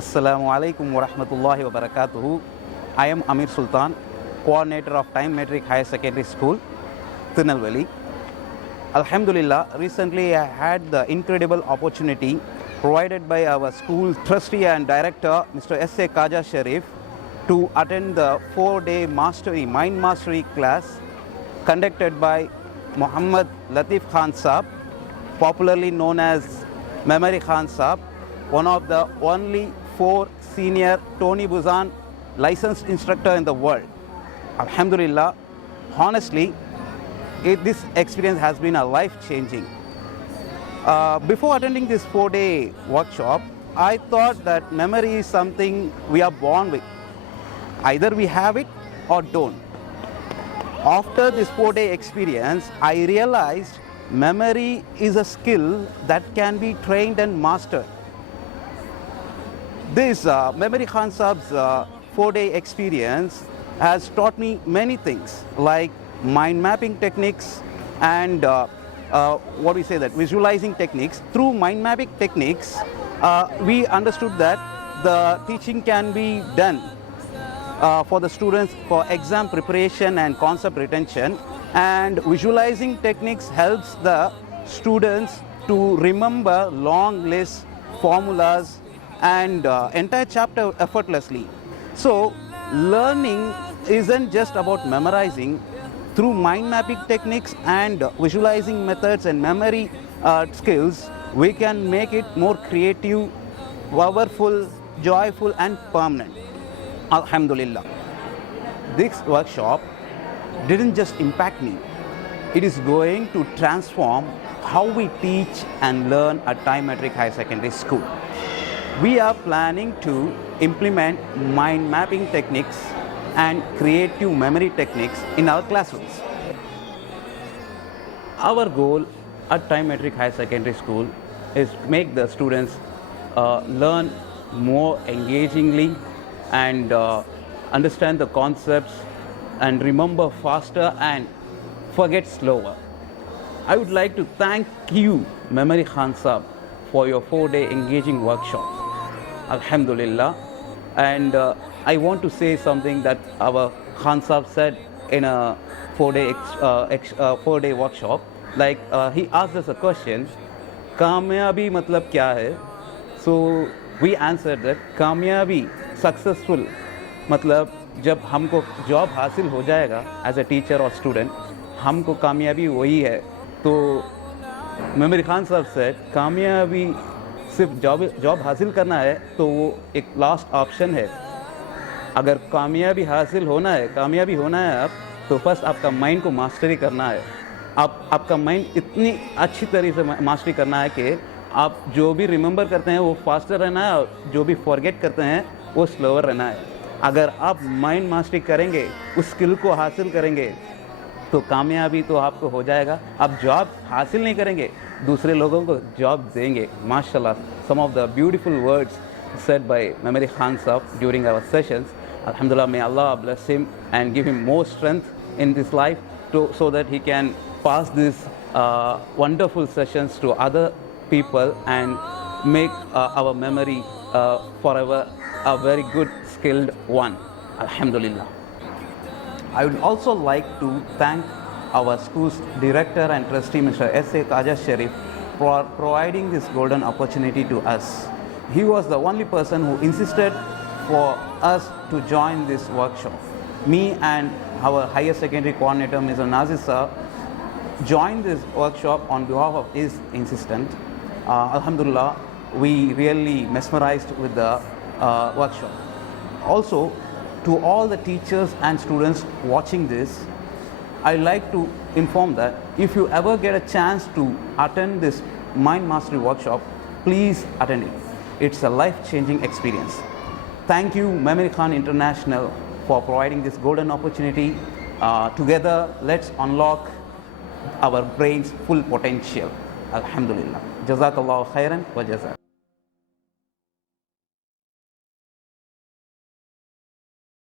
Assalamu alaikum wa rahmatullahi wa barakatuhu. I am Amir Sultan, coordinator of Time Metric Higher Secondary School, Tirunelveli. Alhamdulillah, recently I had the incredible opportunity provided by our school trustee and director, Mr. S.A. Khaja Sharif, to attend the 4-day mind mastery class conducted by Mohamed Lateef Khan Saab, popularly known as Memory Khan Saab, one of the only 4 senior Tony Buzan licensed instructor in the world. Alhamdulillah, honestly, this experience has been a life-changing. Before attending this 4-day workshop, I thought that memory is something we are born with. Either we have it or don't. After this 4-day experience, I realized memory is a skill that can be trained and mastered. This Memory Khan Saab's 4-day experience has taught me many things like mind mapping techniques and visualizing techniques. Through mind mapping techniques, we understood that the teaching can be done for the students for exam preparation and concept retention, and visualizing techniques helps the students to remember long lists, formulas, and entire chapter effortlessly. So learning isn't just about memorizing. Through mind mapping techniques and visualizing methods and memory skills, we can make it more creative, powerful, joyful, and permanent. Alhamdulillah. This workshop didn't just impact me. It is going to transform how we teach and learn at Time Metric Higher Secondary School. We are planning to implement mind mapping techniques and creative memory techniques in our classrooms. Our goal at Time Metric Higher Secondary School is to make the students learn more engagingly and understand the concepts and remember faster and forget slower. I would like to thank you, Memory Khan Saab, for your 4-day engaging workshop. Alhamdulillah. And I want to say something that our Khan Saab said in a 4-day workshop. Like he asked us a question, "Kamyabi matlab kya hai?" So we answered that Kamyabi, successful, matlab जब हमको job हासिल हो जाएगा as a teacher और student, हमको कामयाबी वही है. तो मेमोरी खान साहब से कामयाबी सिर्फ जॉब हासिल करना है तो वो एक लास्ट ऑप्शन है. अगर कामयाबी होना है आप, तो फर्स्ट आपका माइंड को मास्टरी करना है. आपका माइंड इतनी अच्छी तरीके से मास्टरी करना है कि आप जो भी रिमेंबर करते हैं वो फास्टर रहना है और जो भी फॉरगेट करते हैं वो स्लोअर रहना है. अगर आप माइंड मास्टरी करेंगे, उस स्किल को हासिल करेंगे, तो कामयाबी तो आपको हो जाएगा. आप जॉब हासिल नहीं करेंगे, दूसरे लोगों को जॉब देंगे. माशाल्लाह, some of the beautiful words said by Memory Khan Saab during our sessions. Alhamdulillah, may Allah bless him and give him more strength in this life so that he can pass these wonderful sessions to other people and make our memory forever a very good, skilled one. Alhamdulillah. I would also like to thank our school's director and trustee, Mr. S.A. Khaja Sharif, for providing this golden opportunity to us. He was the only person who insisted for us to join this workshop. Me and our higher secondary coordinator, Mr. Nazir sir, joined this workshop on behalf of his insistence. Alhamdulillah, we really mesmerized with the workshop. Also, to all the teachers and students watching this, I'd like to inform that if you ever get a chance to attend this Mind Mastery workshop, please attend it. It's a life-changing experience. Thank you, Memory Khan International, for providing this golden opportunity. Together, let's unlock our brain's full potential. Alhamdulillah. Jazakallah khairan wa jazak.